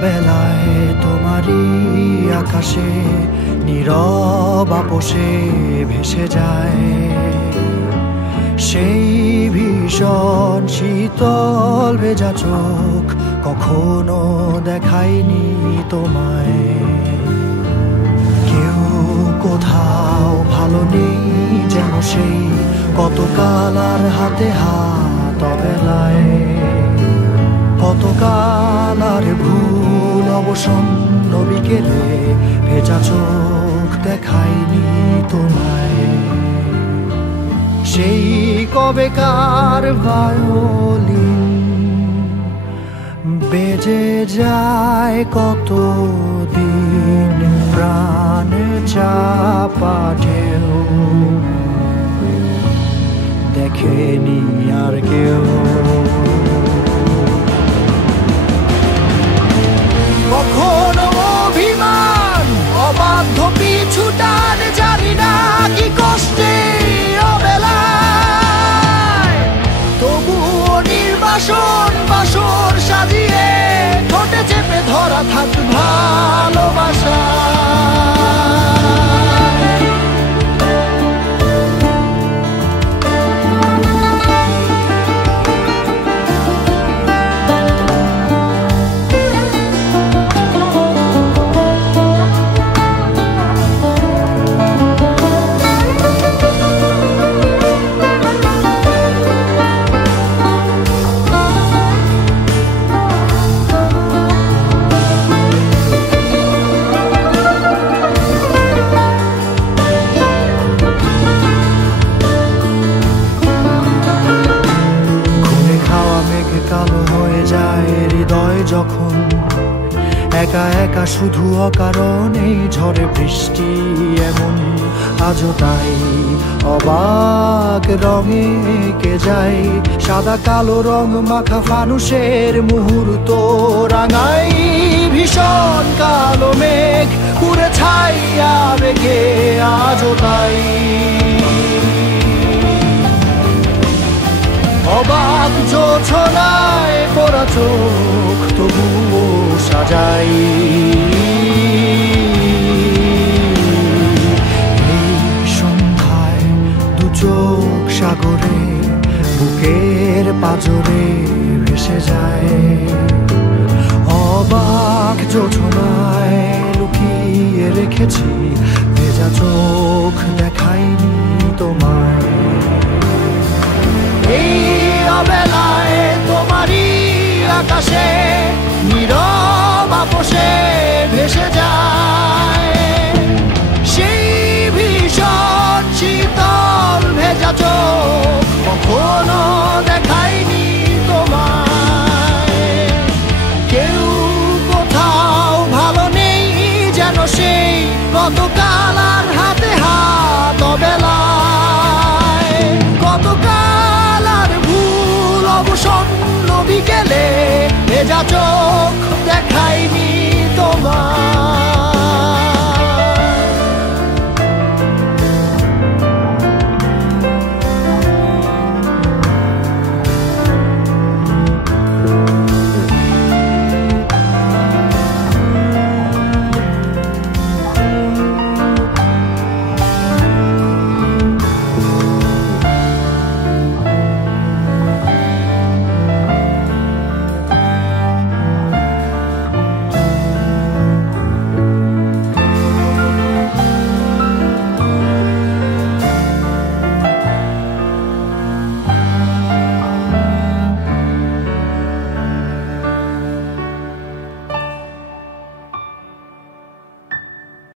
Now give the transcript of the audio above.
অবেলায় তোমারই আকাশে নীরব আপোষে ভেসে যায় সেই ভীষণ শীতল ভেজা চোখ, কখনো দেখায়নি তোমায়। কেউ কোথাও ভালো নেই যেন সেই কতকাল আর হাতে হাত অবেলায়, কতকাল আর ভুল অবসন্ন বিকেলে ভেজা চোখ দেখায়নি তোমায়। সেই কবেকার ভায়োলিন বেজে যায় কতদিন প্রাণ চাপা ঢেউ, দেখেনি আর কেউ। কখনো অভিমান অবাধ্য পিছু টান, জানি না কি কষ্টে অবেলায়, তবুও নির্বাসন বাসর সাজিয়ে ঠোঁটে চেপে ধরা থাক ভালোবাসা। কালো হয়ে যায় হৃদয় যখন একা একা শুধু অকারণেই ঝড়ে বৃষ্টি এমন, আজও তাই অবাক রঙে কে যায় সাদা কালো রং মাখা ফানুষের মুহূর্ত রাঙাই ভীষণ কালো মেঘ পুরে ছাইয়া বেগে, আজও তাই অবাক জোছনায় পড়া চোখ তবুও সাজাই। এই সন্ধ্যায় দু চোখ সাগরে বুকের পাজরে ভেসে যায়, অবাক জোছনায় লুকিয়ে রেখেছি ভেজা চোখ দেখায়নি তোমায়। এই অবেলায় তোমারই আকাশে নীরব আপোষে ভেসে যায় সেই ভীষণ শীতল ভেজা চোখ, কখনো দেখায়নি তোমায়। কেউ কোথাও ভালো নেই যেন সেই কতকাল আর হাতে হাত অবেলায়, কতকাল আর ভুল অবসন্ন বিকেলে ভেজা চোখ